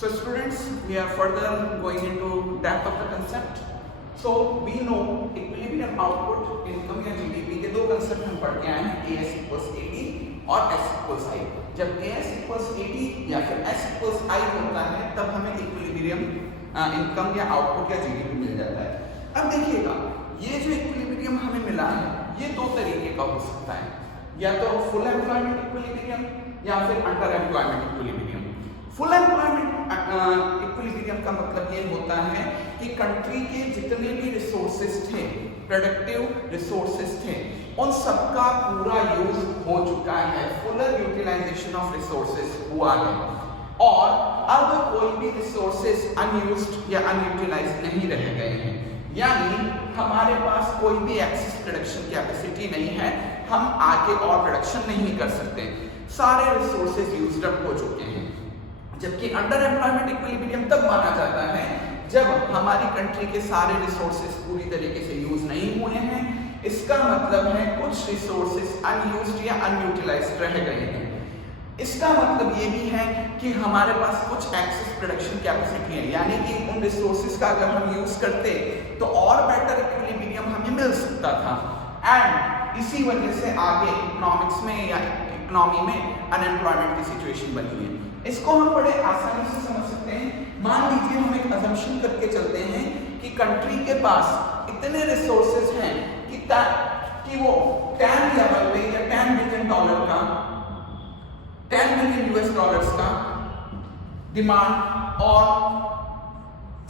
So students, we are further going into depth of the concept. So we know equilibrium output, income या GDP के दो concept हम पढ़ के आए हैं, AS equals AD और S equals I. जब AS equals AD या फिर S equals I होता है तब हमें इक्विलिब्रियम इनकम या आउटपुट या GDP मिल जाता है. अब देखिएगा, ये जो इक्विलिब्रियम हमें मिला है ये दो तरीके का हो सकता है, या तो फुल एम्प्लॉयमेंट इक्विलिब्रियम या फिर under employment equilibrium. Full employment equilibrium का मतलब ये होता है कि कंट्री के जितने भी रिसोर्सेज थे, प्रोडक्टिव रिसोर्सेज थे, उन सबका पूरा यूज हो चुका है, फुलर यूटिलाइजेशन ऑफ रिसोर्सेज हुआ है और अब कोई भी रिसोर्सेज अनयूज्ड या अनयूटिलाइज नहीं रह गए हैं. यानी हमारे पास कोई भी एक्सेस प्रोडक्शन कैपेसिटी नहीं है, हम आगे और प्रोडक्शन नहीं कर सकते, सारे रिसोर्सेज यूज्ड अप हो चुके हैं. जबकि अंडर एम्प्लॉयमेंट इक्विलिब्रियम तब माना जाता है जब हमारी कंट्री के सारे रिसोर्सेज पूरी तरीके से यूज नहीं हुए हैं. इसका मतलब है कुछ रिसोर्सेज अनयूज्ड या अनयूटिलाइज्ड रह गए हैं. इसका मतलब ये भी है कि हमारे पास कुछ एक्सेस प्रोडक्शन कैपेसिटी है, यानी कि उन रिसोर्सेज का अगर हम यूज करते तो और बेटर इक्विलिब्रियम हमें मिल सकता था. एंड इसी वजह से आगे इकोनॉमिक्स में या इकोनॉमी में अनएम्प्लॉयमेंट की सिचुएशन बनी है. इसको हम बड़े आसानी से समझ सकते हैं. मान लीजिए हम एक अजम्पशन करके चलते हैं कि कंट्री के पास इतने रिसोर्सेज हैं कि वो 10 लेवल पे या 10 बिलियन डॉलर का 10 बिलियन यूएस डॉलर्स का डिमांड और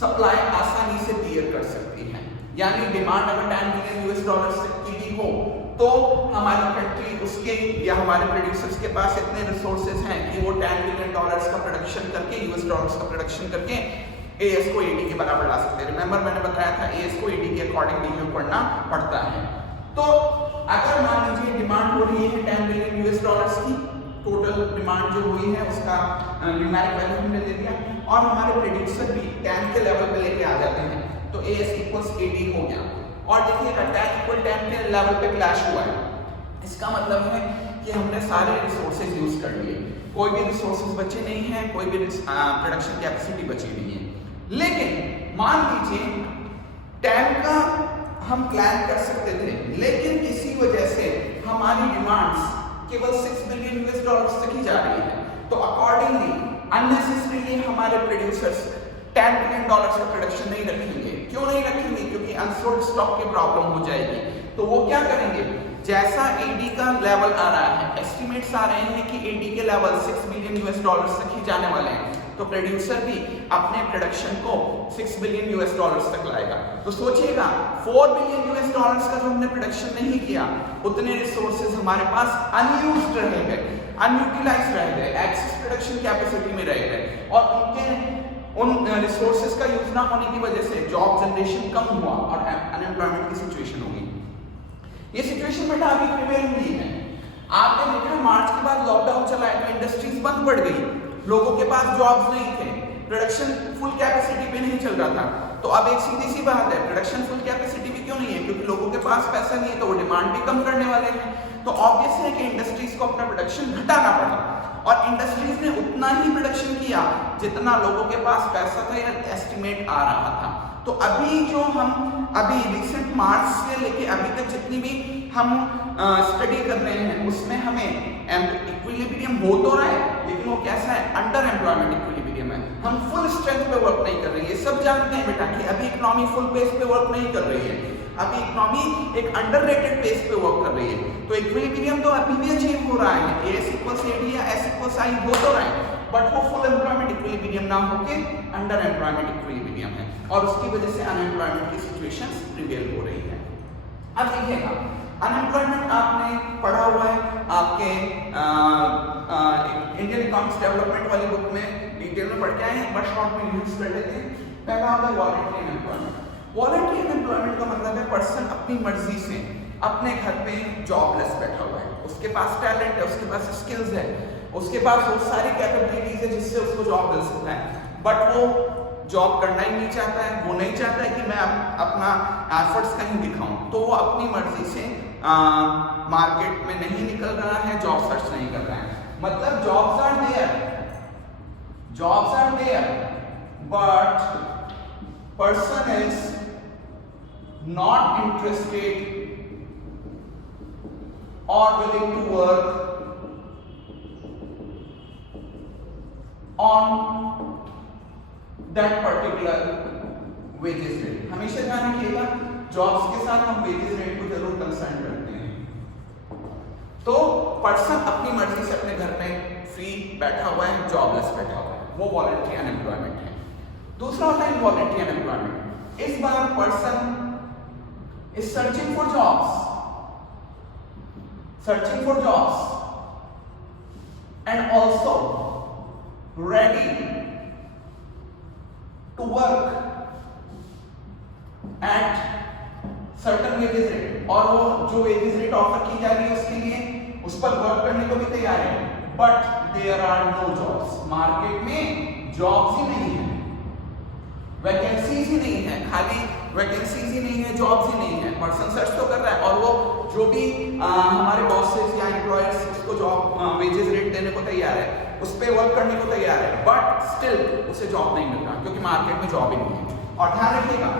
सप्लाई आसानी से बियर कर सकती है. यानी डिमांड अगर 10 बिलियन यूएस डॉलर्स की भी हो तो हमारी कंट्री उसके या हमारे प्रोड्यूसर्स के पास इतने रिसोर्सेज हैं कि वो 10 बिलियन डॉलर्स का प्रोडक्शन करके, यूएस डॉलर्स का प्रोडक्शन करके एएस को एडी के बराबर ला सकते हैं. रिमेंबर मैंने बताया था एएस को एडी के अकॉर्डिंग रिव्यू करना पड़ता है. तो अगर मान लीजिए डिमांड हो रही है 10 बिलियन यूएस डॉलर्स की, टोटल डिमांड जो हुई है उसका न्यूमेरिक वैल्यू हमने ले लिया और हमारे प्रोड्यूसर भी 10 के लेवल पे लेके आ जाते हैं, तो एएस इक्वल्स एडी हो गया. और देखिए 10 इक्वल 10 के लेवल पे क्लैश हुआ है. इसका मतलब है कि हमने सारे रिसोर्सेज यूज कर लिए, कोई भी रिसोर्सेज बचे नहीं हैं, कोई भी प्रोडक्शन कैपेसिटी बची नहीं है. लेकिन मान लीजिए 10 का हम प्लान कर सकते थे, लेकिन किसी वजह से हमारी डिमांड्स केवल 6 बिलियन यूएस डॉलर्स तक ही जा रही है, तो अकॉर्डिंगली अननेसेसरीली हमारे प्रोड्यूसर्स 10 बिलियन डॉलर्स का प्रोडक्शन नहीं रखेंगे. क्यों नहीं रखेंगे? क्योंकि अनसोल्ड स्टॉक की प्रॉब्लम हो जाएगी. तो वो क्या करेंगे, जैसा एडी का लेवल आ रहा है, एस्टिमेट्स आ रहे हैं कि एडी के लेवल 6 बिलियन यूएस डॉलर्स तक ही जाने वाले हैं, तो प्रोड्यूसर भी अपने प्रोडक्शन को 6 बिलियन यूएस डॉलर्स तक लाएगा. तो सोचिएगा 4 बिलियन यूएस डॉलर्स का जो हमने प्रोडक्शन नहीं किया, उतने रिसोर्सेज हमारे पास अनयूज्ड रह गए, अनयूटिलाइज्ड रह गए, एक्सेस प्रोडक्शन कैपेसिटी में रह गए और उन रिसोर्सेज का यूज ना होने की वजह से जॉब जनरेशन कम हुआ और अनएम्प्लॉयमेंट की सिचुएशन होगी. ये सिचुएशन बेटा अभी प्रिवेल हुई है. आपने देखा मार्च के बाद लॉकडाउन चला है तो इंडस्ट्रीज बंद पड़ गई, लोगों के पास जॉब्स नहीं थे, प्रोडक्शन फुल कैपेसिटी पे नहीं चल रहा था. तो अब एक सीधी सी बात है, प्रोडक्शन फुल कैपेसिटी पे क्यों नहीं है? क्योंकि लोगों के पास पैसा नहीं है, तो वो डिमांड भी कम करने वाले हैं. तो ऑब्वियस है कि इंडस्ट्रीज को अपना प्रोडक्शन घटाना पड़ा और इंडस्ट्रीज ने उतना ही प्रोडक्शन किया जितना लोगों के पास पैसा था या एस्टिमेट आ रहा था. तो अभी जो हम अभी रिसेंट मार्च से लेके अभी तक जितनी भी हम स्टडी कर रहे हैं उसमें हमें इक्विलिब्रियम हो तो रहा है, लेकिन वो कैसा है? अंडर एम्प्लॉयमेंट इक्विलिब्रियम है. हम फुल स्ट्रेंथ पे वर्क नहीं कर रहे हैं. सब जानते हैं बेटा कि अभी इकोनॉमी फुल पेस पे वर्क नहीं कर रही है, अभी इकोनॉमी एक अंडररेटेड पेस पे वर्क कर रही है. तो इक्विलिब्रियम तो अभी भी अचीव हो रहा है, एएस इक्वल्स एडी या एस इक्वल्स आई हो तो रहा है, बट वो फुल एम्प्लॉयमेंट इक्विलिब्रियम ना होके अंडर एम्प्लॉयमेंट इक्विलिब्रियम है और उसकी वजह से अनएम्प्लॉयमेंट की सिचुएशंस प्रिवेल हो रही है. अब देखिएगा, अनएम्प्लॉयमेंट आपने पढ़ा हुआ है आपके इंडियन इकोनॉमिक्स डेवलपमेंट वाली बुक में डिटेल में पढ़ के आए हैं. एक बार शॉर्ट में यूज कर लेते हैं. पहला होता है वॉलंटरी अनएम्प्लॉयमेंट. वॉलंटरी अनएम्प्लॉयमेंट का मतलब है पर्सन अपनी मर्जी से अपने घर पे जॉबलेस बैठा हुआ है, उसके पास टैलेंट है, उसके पास स्किल्स है, उसके पास बहुत सारी कैपेबिलिटीज है जिससे उसको जॉब मिल सकता है, बट वो जॉब करना ही नहीं चाहता है. वो नहीं चाहता है कि मैं अपना एफर्ट्स कहीं दिखाऊं, तो वो अपनी मर्जी से मार्केट में नहीं निकल रहा है, जॉब सर्च नहीं कर रहा है. मतलब jobs are there jobs are there but person is not interested or willing to work on that particular wages rate. हमेशा ध्यान रखिएगा जॉब्स के साथ हम वेजेस रेट को जरूर कंसर्न करते हैं। तो पर्सन अपनी मर्जी से अपने घर में फ्री बैठा हुआ है, जॉबलेस बैठा हुआ है, वो वॉलंटरी अनएम्प्लॉयमेंट है। दूसरा होता है इनवॉलंटरी अनएम्प्लॉयमेंट। इस बार person is searching for jobs and also ready to work at certain wages rate, और वो जो वेजेस रेट ऑफर की जा रही है उसके लिए उस पर वर्क करने को भी तैयार है, but there are no jobs. Market में जॉब्स ही नहीं है, वैकेंसीज ही नहीं है, खाली वैकेंसीज ही नहीं है, जॉब्स ही नहीं है। पर्सन सर्च तो कर रहा है और वो जो भी हमारे बॉसेस या एम्प्लॉयर्स उसको जॉब वेजेस रेट देने को तैयार है, उस पर वर्क करने को तैयार है, बट स्टिल उसे जॉब नहीं मिल रहा क्योंकि मार्केट में जॉब ही नहीं है। और ध्यान रखिएगा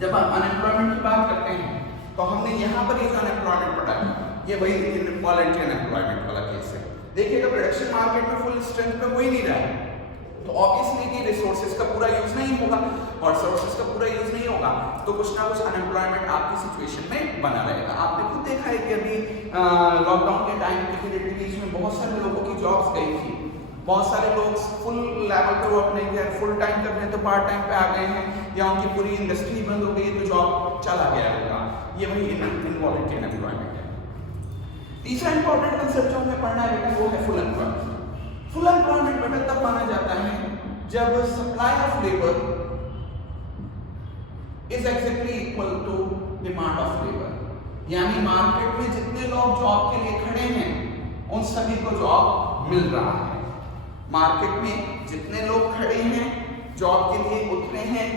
जब हम अनएम्प्लॉयमेंट की बात करते हैं तो हमने यहाँ पर ये अनएम्प्लॉयमेंट पढ़ा है, ये वही इनवॉलंटरी अनएम्प्लॉयमेंट वाला केस है। देखिएगा प्रोडक्शन मार्केट में फुल स्ट्रेंथ पे हो ही नहीं रहा है, तो ऑब्वियसली कि रिसोर्सेज का पूरा यूज नहीं होगा, और रिसोर्सेज का पूरा यूज नहीं होगा तो कुछ ना कुछ अनएम्प्लॉयमेंट आपकी सिचुएशन में बना रहेगा। आपने खुद देखा है कि अभी लॉकडाउन के टाइम पे बीच में बहुत सारे लोगों की जॉब्स गई थी, बहुत सारे लोग फुल लेवल पे वर्क नहीं किया, फुल टाइम कर रहे हैं तो पार्ट टाइम पे आ गए हैं, या उनकी पूरी इंडस्ट्री बंद हो गई तो जॉब चला गया होगा। ये वही इनवॉलंटरी अनएम्प्लॉयमेंट है। तीसरा इंपॉर्टेंट कंसेप्ट जो हमें पढ़ना है वो है फुल एम्प्लॉयमेंट। फुल एम्प्लॉयमेंट बेटा तब माना जाता है जब supply of labour is exactly equal to demand of labour, यानी मार्केट में जितने लोग जॉब के लिए खड़े हैं उन सभी को जॉब मिल रहा है। मार्केट में जितने लोग खड़े हैं जॉब के लिए, उतने हैं,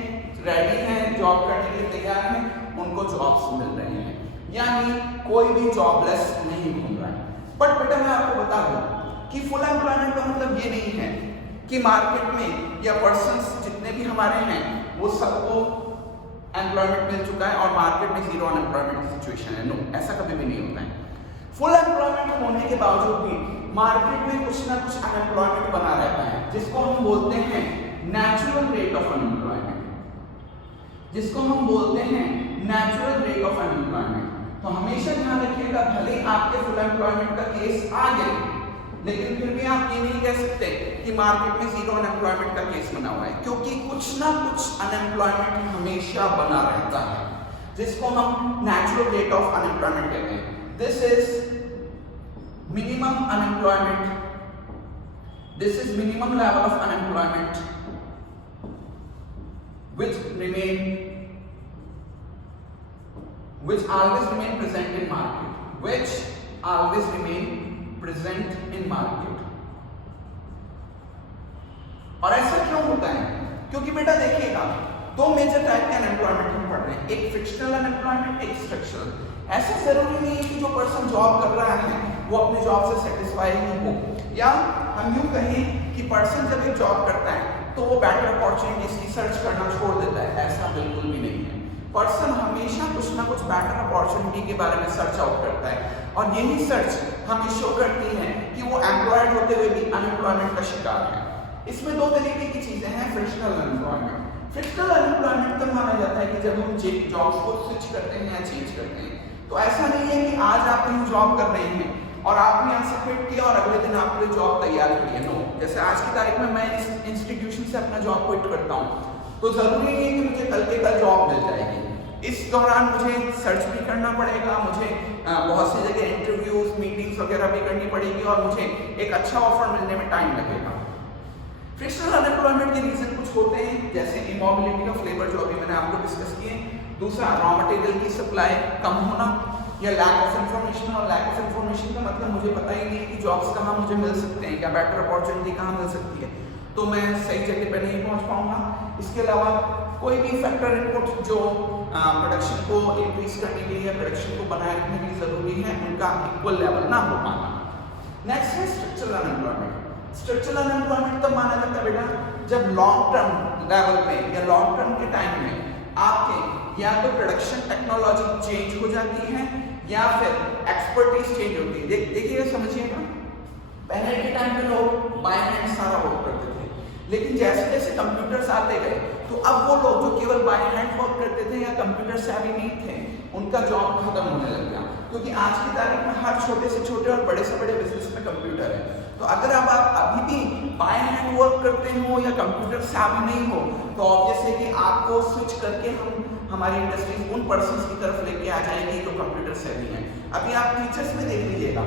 रेडी हैं, जॉब करने के लिए तैयार हैं, उनको जॉब्स मिल रहे हैं, यानी कोई भी जॉबलेस नहीं घूम रहा है। बट बेटा मैं आपको बता दूं कि फुल एम्प्लॉयमेंट का मतलब ये नहीं है कि मार्केट में या पर्सन्स जितने भी हमारे हैं वो सबको एम्प्लॉयमेंट मिल चुका है और मार्केट में जीरो अनएम्प्लॉयमेंट की सिचुएशन है। नो, ऐसा कभी भी नहीं होता है। फुल एम्प्लॉयमेंट होने के बावजूद भी मार्केट में कुछ ना कुछ अनएम्प्लॉयमेंट बना रहता है, जिसको हम बोलते हैं नेचुरल रेट ऑफ अनएम्प्लॉयमेंट, जिसको हम बोलते हैं नेचुरल रेट ऑफ अनएम्प्लॉयमेंट। तो हमेशा ध्यान रखिएगा, भले आपके फुल एम्प्लॉयमेंट का केस आ गए लेकिन फिर भी आप ये नहीं कह सकते कि मार्केट में जीरो अनएम्प्लॉयमेंट का केस बना हुआ है, क्योंकि कुछ ना कुछ अनएम्प्लॉयमेंट हमेशा बना रहता है, जिसको हम नेचुरल रेट ऑफ अनएम्प्लॉयमेंट कहते हैं। This is minimum unemployment, this is minimum level of unemployment which always remain present in market, which always remain present in market। और ऐसा क्यों होता है? क्योंकि बेटा देखिएगा दो मेजर टाइप के अनएम्प्लॉयमेंट हम पढ़ रहे हैं, एक फ्रिक्शनल अनएम्प्लॉयमेंट, एक स्ट्रक्चरल। ऐसा जरूरी नहीं है कि जो पर्सन जॉब कर रहा है वो अपने जॉब से सेटिस्फाई ही हो, या हम यूं कहें कि पर्सन जब एक जॉब करता है तो वो बेटर अपॉर्चुनिटीज की सर्च करना छोड़ देता है। ऐसा बिल्कुल भी नहीं है। पर्सन हमेशा कुछ ना कुछ बेटर अपॉर्चुनिटी के बारे में सर्च आउट करता है, और यही सर्च हमें शो करती है कि वो एम्प्लॉयड होते हुए भी अनएम्प्लॉयमेंट का शिकार है। इसमें दो तरीके की चीजें हैं। फ्रिक्शनल अनएम्प्लॉयमेंट, फ्रिक्शनल अनएम्प्लॉयमेंट तब माना जाता है कि जब हम जॉब्स को स्विच करते हैं या चेंज करते हैं। तो ऐसा नहीं है कि आज आप कहीं जॉब कर रहे हैं और आपने यहाँ से क्विट किया और अगले दिन आपके लिए जॉब तैयार करी है। नो, जैसे आज की तारीख में मैं इस इंस्टीट्यूशन से अपना जॉब क्विट करता हूँ तो जरूरी नहीं है कि मुझे कल के कल जॉब मिल जाएगी। इस दौरान मुझे सर्च भी करना पड़ेगा, मुझे बहुत सी जगह इंटरव्यूज, मीटिंग्स वगैरह भी करनी पड़ेगी और मुझे एक अच्छा ऑफर मिलने में टाइम लगेगा। फ्रिक्शनल अनएम्प्लॉयमेंट के रीजन कुछ होते हैं, जैसे इमोबिलिटी ऑफ लेबर जो अभी मैंने आपको डिस्कस किए। दूसरा, रॉ मटेरियल की सप्लाई कम होना, या लैक ऑफ इन्फॉर्मेशन। और लैक ऑफ इन्फॉर्मेशन का मतलब मुझे पता ही नहीं कि जॉब्स कहाँ मुझे मिल सकते हैं या बेटर अपॉर्चुनिटी कहाँ मिल सकती है, तो मैं सही जगह पर नहीं पहुँच पाऊँगा। इसके अलावा कोई भी फैक्टर इनपुट जो प्रोडक्शन को इंक्रीज करने के लिए, प्रोडक्शन को बनाए रखने के लिए जरूरी है, उनका इक्वल लेवल ना हो पाना। नेक्स्ट है स्ट्रक्चरल अनएम्प्लॉयमेंट। स्ट्रक्चरल अनएम्प्लॉयमेंट तब माना जाता है बेटा जब लॉन्ग टर्म लेवल पे या लॉन्ग टर्म के टाइम में आपके या तो प्रोडक्शन टेक्नोलॉजी चेंज हो जाती है या फिर एक्सपर्टीज चेंज होती है। देखिएगा, समझिएगा, पहले के टाइम पे लोग बाय हैंड सारा वर्क करते थे, लेकिन जैसे जैसे कंप्यूटर्स आते गए तो अब वो लोग जो केवल बाय हैंड वर्क करते थे या कंप्यूटर से अभी नहीं थे, उनका जॉब खत्म होने लग गया, क्योंकि आज की तारीख में हर छोटे से छोटे और बड़े से बड़े बिजनेस में कंप्यूटर है। तो अगर अब आप अभी भी बाय हैंड वर्क करते हो या कंप्यूटर से अभी नहीं हो, तो ऑब्वियस है कि आपको स्विच करके हमारी इंडस्ट्रीज उन पर्सन्स की तरफ लेके आ जाएंगी जो कंप्यूटर से भी हैं। अभी आप टीचर्स में देख लीजिएगा,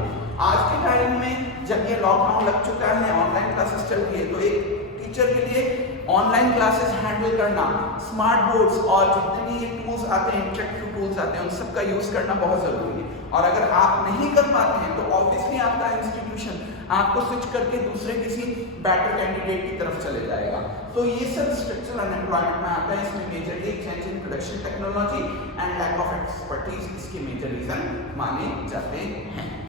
आज के टाइम में जब ये लॉकडाउन लग चुका है, ऑनलाइन क्लासेस चल रही है, तो एक टीचर के लिए ऑनलाइन क्लासेस हैंडल करना, स्मार्ट बोर्ड्स और जितने भी ये टूल्स आते हैं, इंटरेक्टिव टूल्स आते हैं, उन सब का यूज करना बहुत जरूरी है। और अगर आप नहीं कर पाते हैं तो ऑब्वियसली आपका इंस्टीट्यूशन आपको स्विच करके दूसरे किसी बेटर कैंडिडेट की तरफ चले जाएगा। तो ये सब स्ट्रक्चरल अनएम्प्लॉयमेंट में आता है। इसमें majorly change in production technology and lack of expertise इसके मेजर रीजन माने जाते हैं।